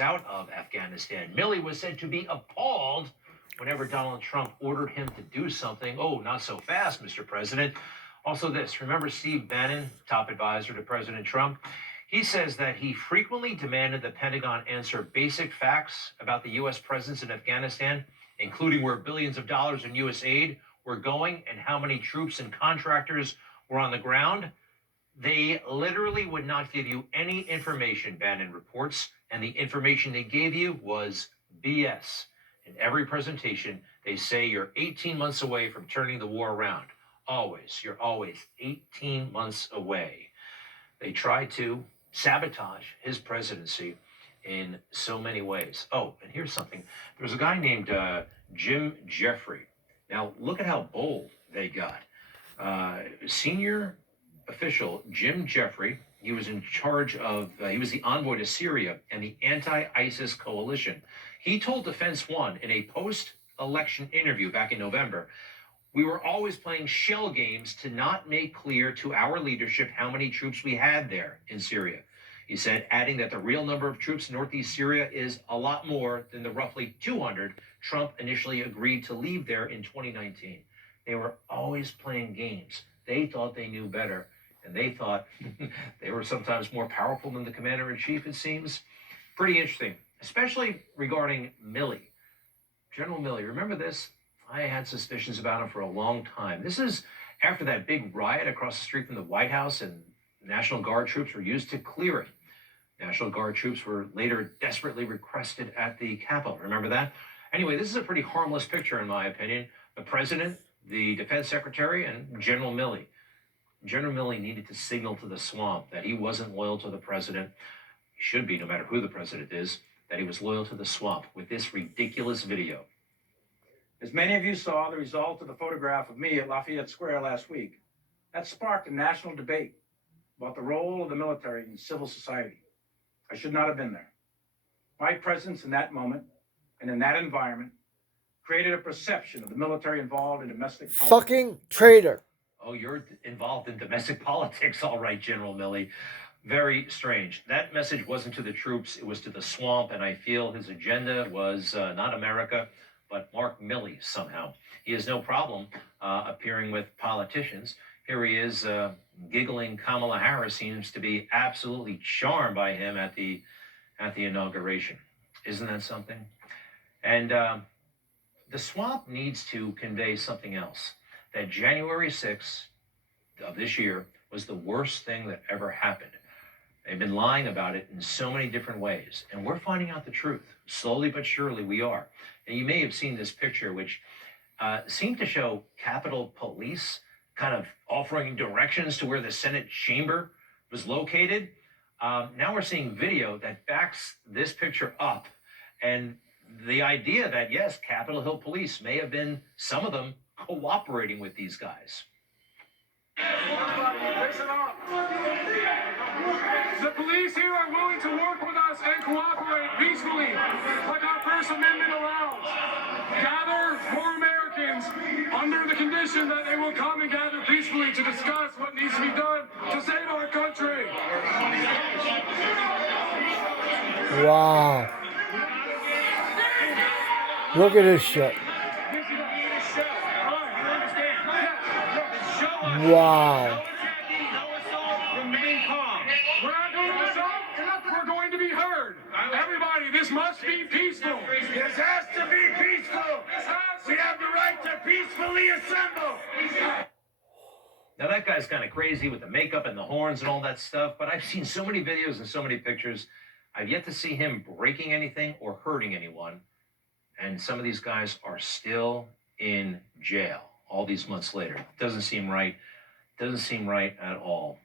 out of Afghanistan. Millie was said to be appalled whenever Donald Trump ordered him to do something. Oh, not so fast, Mr. President. Also this, remember Steve Bannon, top advisor to President Trump? He says that he frequently demanded the Pentagon answer basic facts about the U.S. presence in Afghanistan, including where billions of dollars in U.S. aid were going and how many troops and contractors were on the ground. They literally would not give you any information, Bannon reports, and the information they gave you was BS. In every presentation, they say you're 18 months away from turning the war around. Always, you're always 18 months away. They try to sabotage his presidency in so many ways. Oh, and here's something. There's a guy named Jim Jeffrey. Now, look at how bold they got. Senior official Jim Jeffrey, he was in charge of, he was the envoy to Syria and the anti-ISIS coalition. He told Defense One in a post-election interview back in November, we were always playing shell games to not make clear to our leadership how many troops we had there in Syria. He said, adding that the real number of troops in northeast Syria is a lot more than the roughly 200 Trump initially agreed to leave there in 2019. They were always playing games. They thought they knew better, and they thought they were sometimes more powerful than the commander-in-chief, it seems. Pretty interesting, especially regarding Millie. General Millie, remember this? I had suspicions about him for a long time. This is after that big riot across the street from the White House, and National Guard troops were used to clear it. National Guard troops were later desperately requested at the Capitol. Remember that? Anyway, this is a pretty harmless picture, in my opinion. The president, the defense secretary, and General Millie. General Millie needed to signal to the swamp that he wasn't loyal to the president. He should be, no matter who the president is, that he was loyal to the swamp with this ridiculous video. As many of you saw, the result of the photograph of me at Lafayette Square last week, that sparked a national debate about the role of the military in civil society. I should not have been there. My presence in that moment and in that environment created a perception of the military involved in domestic politics. Fucking traitor. Oh, you're involved in domestic politics, all right, General Millie. Very strange. That message wasn't to the troops, it was to the swamp, and I feel his agenda was not America, but Mark Milley somehow. He has no problem appearing with politicians. Here he is, giggling. Kamala Harris seems to be absolutely charmed by him at the inauguration. Isn't that something? And the swamp needs to convey something else. That January 6th of this year was the worst thing that ever happened. They've been lying about it in so many different ways, and we're finding out the truth. Slowly but surely we are. And you may have seen this picture, which seemed to show Capitol Police kind of offering directions to where the Senate chamber was located. Now we're seeing video that backs this picture up, and the idea that, yes, Capitol Hill Police may have been, some of them, cooperating with these guys. Listen up. The police here are willing to work with us and cooperate peacefully, like our First Amendment allows. Gather more Americans under the condition that they will come and gather peacefully to discuss what needs to be done to save our country. Wow. Look at this shit. Wow. Remain calm. We're not going to assault. We're going to be heard. Everybody, this must be peaceful. This has to be peaceful. We have the right to peacefully assemble. Now that guy's kind of crazy with the makeup and the horns and all that stuff, but I've seen so many videos and so many pictures. I've yet to see him breaking anything or hurting anyone. And some of these guys are still in jail all these months later. Doesn't seem right. Doesn't seem right at all.